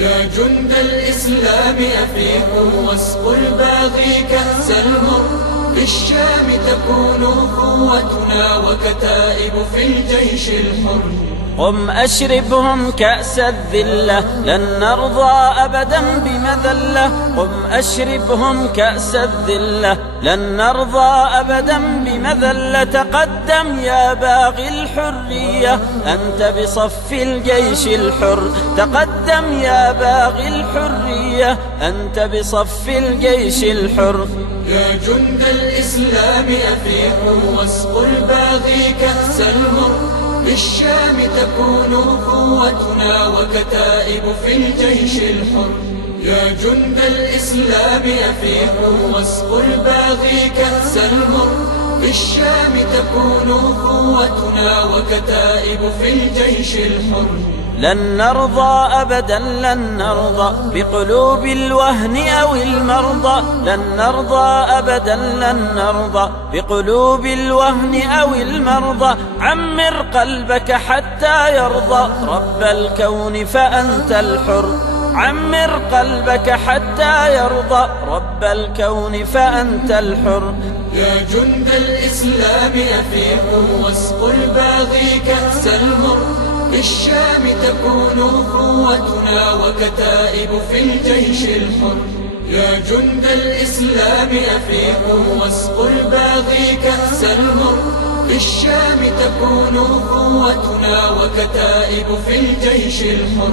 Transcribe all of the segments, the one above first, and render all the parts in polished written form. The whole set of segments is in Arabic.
يا جند الإسلام أفيقوا واسقوا الباغي كأس المر، بالشام تكون قوتنا وكتائب في الجيش الحر. قم أشربهم كأس الذلة، لن نرضى أبدا بمذلة. قم أشربهم كأس الذلة، لن نرضى أبدا بمذلة. تقدم يا باغي الحرية، أنت بصف الجيش الحر. تقدم يا باغي الحرية، أنت بصف الجيش الحر. يا جند الإسلام أفيقوا واسقوا الباغي كأس المر، بالشام تكون قوتنا وكتائب في الجيش الحر. يا جند الإسلام أفيقوا واسقوا الباغي كأس المر، بالشام تكون قوتنا وكتائب في الجيش الحر. لن نرضى أبدا، لن نرضى بقلوب الوهن أو المرضى. لن نرضى أبدا، لن نرضى بقلوب الوهن أو المرضى. عمر قلبك حتى يرضى رب الكون فأنت الحر. عمر قلبك حتى يرضى رب الكون فأنت الحر. يا جند الإسلام أفيقوا واسقوا الباغي كأس المر، بالشام تكون قوتنا وكتائب في الجيش الحر. يا جند الإسلام أفيقوا واسقوا الباغي كأس المر، بالشام تكون قوتنا وكتائب في الجيش الحر.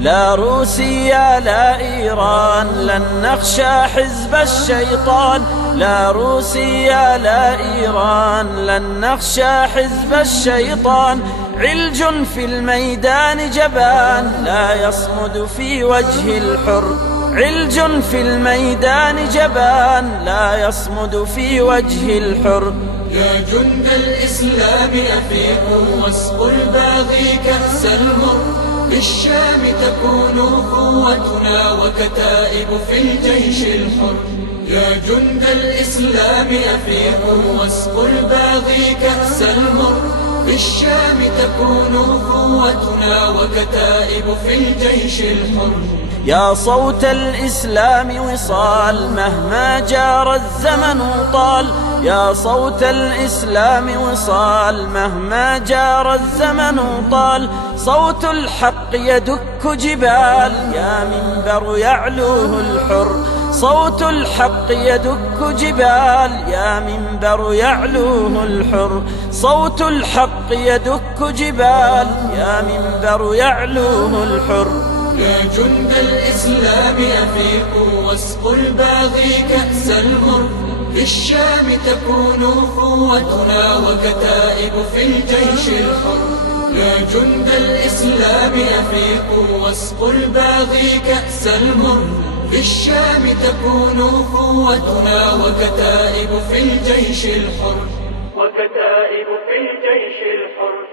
لا روسيا لا إيران، لن نخشى حزب الشيطان. لا روسيا لا إيران، لن نخشى حزب الشيطان. علج في الميدان جبان، لا يصمد في وجه الحر. علج في الميدان جبان، لا يصمد في وجه الحر. يا جند الإسلام أفيقوا واسقوا الباغي كأس المر، بالشام تكون قوتنا وكتائب في الجيش الحر. يا جند الإسلام أفيقوا واسقوا الباغي كأس المر، بالشام تكون قوتنا وكتائب في الجيش الحر. يا صوت الإسلام وصال، مهما جار الزمن طال. يا صوت الإسلام وصال، مهما جار الزمن طال. صوت الحق يدك جبال، يا منبر يعلوه الحر. صوت الحق يدك جبال، يا منبر يعلوه الحر. صوت الحق يدك جبال، يا منبر يعلوه الحر. يا جند الإسلام أفيقوا واسقوا الباغي كأس المر، بالشام تكون قوتنا وكتائب في الجيش الحر. يا جند الإسلام أفيقوا واسقوا الباغي كأس المر، بالشام تكون قوتنا وكتائب في الجيش الحر. وكتائب في الجيش الحر.